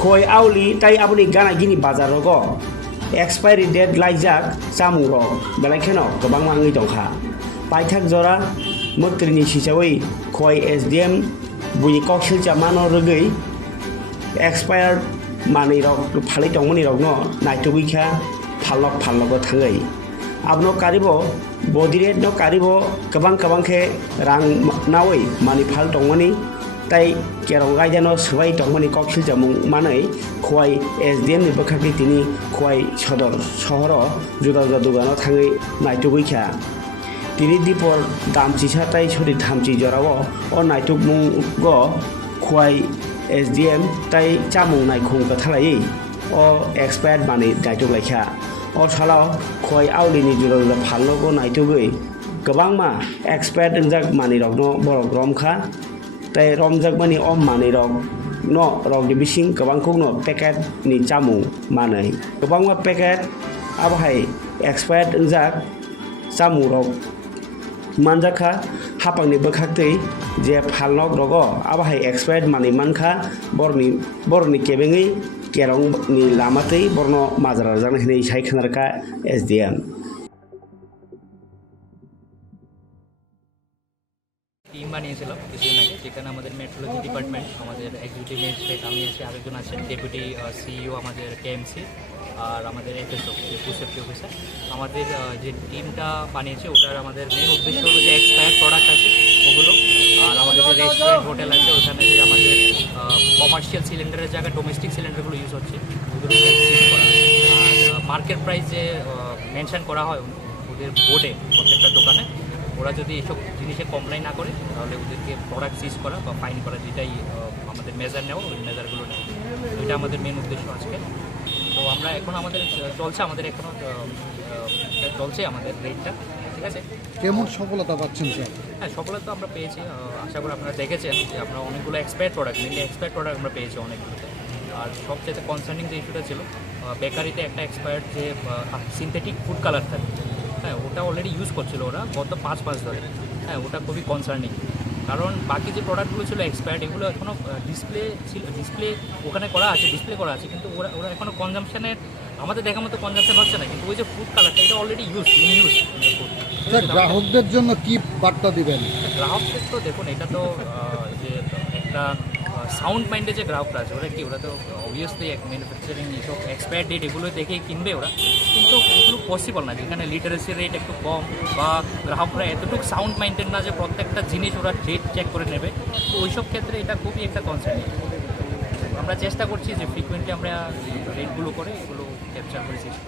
khoi auli tai aboni gana gini bazar rogo expiry date laijak chamu rok belai kheno gobang mangi dongkha paithak jora mukrini sisawi khoi SDM buni koksil chamano rogei expired mani rok phalai tongmani rok no naitugui kha phalok thangai abno karibo body rate no karibo kabang khe rang nawi mani phal tongmani tai kerong gaidano sbai tongmani koksil jamung manai khoi SDM ni bakhakni tini khoi sodor shohoro juda dugano thangai naitugui kha tini dipor damchi satai sori dhamchi jorao o naituk mung go khoi SDM tai chamung nai khung ka thalai o expert mani naituk laikha o salao khoi auli ni juda phalno go naitugui gobangma expert ingjak mani rok no borok romkha tai romjak mani om mani rok no rok ni bising gobangkhok no packet ni chamung manai gobangma packet abahai expert ingjak chamung rok manjakha hapangni bokhaktei je phalnok rogo abahai expired mani mankha borni kebengei kerong ni lamatei borno majra jana hinai sai khanarka SDM team বানিয়েছিলাম কিছুদিন আগে যেখানে আমাদের metrology department আমাদের executive magistrate আমি আছি আরেকজন আছেন ডেপুটি সিইও আমাদের কেএমসি আর আমাদের এফএসও ফুড সেফটি অফিসার আমাদের যে টিমটা বানিয়েছে ওটার আমাদের মেন উদ্দেশ্য হলো যে এক্সপায়ার্ড প্রোডাক্ট আছে ওগুলো আর আমাদের যে রেস্টুরেন্ট হোটেল আছে ওখানে যে আমাদের কমার্শিয়াল সিলিন্ডারের জায়গায় ডোমেস্টিক সিলিন্ডারগুলো ইউজ হচ্ছে ওগুলোকে সিজ করা হয় আর মার্কেট প্রাইস যে মেনশন করা হয় ওদের বোর্ডে প্রত্যেকটা দোকানে ওরা যদি এসব জিনিসে কমপ্লেন না করে তাহলে ওদেরকে প্রোডাক্ট সিজ করা বা ফাইন করা যেটাই আমাদের মেজার নেওয়া ওই মেজারগুলো নেওয়া ওইটা আমাদের মেন উদ্দেশ্য আজকে তো আমরা এখন আমাদের এখনও চলছে আমাদের রেটটা ঠিক আছে। কেমন সফলতা পাচ্ছেন স্যার? হ্যাঁ সফলতা আমরা পেয়েছি আশা করি আপনারা দেখেছেন যে আমরা অনেকগুলো expired product mainly expired product আমরা পেয়েছি অনেকগুলোতে আর সবচেয়ে কনসার্নিং যে ইস্যুটা ছিল বেকারিতে একটা এক্সপায়ার্ড যে সিনথেটিক ফুড কালার থাকে হ্যাঁ ওটা অলরেডি ইউজ করছিল ওরা গত 5 মাস ধরে হ্যাঁ ওটা খুবই কনসার্নিং কারণ বাকি যে প্রোডাক্টগুলো ছিল এক্সপায়ার্ড এগুলো এখনও ডিসপ্লে ওখানে করা আছে ডিসপ্লে করা আছে কিন্তু ওরা এখনও কনজামশনের আমাদের দেখার মতো কনজামশন হচ্ছে না কিন্তু ওই যে ফুড কালারটা এটা অলরেডি ইউজ গ্রাহকদের জন্য কি বার্তা দিবেন? গ্রাহকদের তো দেখুন এটা তো যে একটা সাউন্ড মাইন্ডে যে গ্রাহকরা আছে ওরা তো অবভিয়াসলি ম্যানুফ্যাকচারিং এইসব এক্সপায়ার ডেট এগুলো দেখেই কিনবে ওরা কিন্তু এগুলো পসিবল না যেখানে লিটারেসি রেট একটু কম বা গ্রাহকরা এতটুকু সাউন্ড মাইন্ডেড না যে প্রত্যেকটা জিনিস ওরা ডেট চেক করে নেবে তো ওইসব ক্ষেত্রে এটা খুবই একটা কনসার্নিং আমরা চেষ্টা করছি যে ফ্রিকুয়েন্টলি আমরা রেটগুলো করে এগুলো ক্যাপচার করে শেষ করি।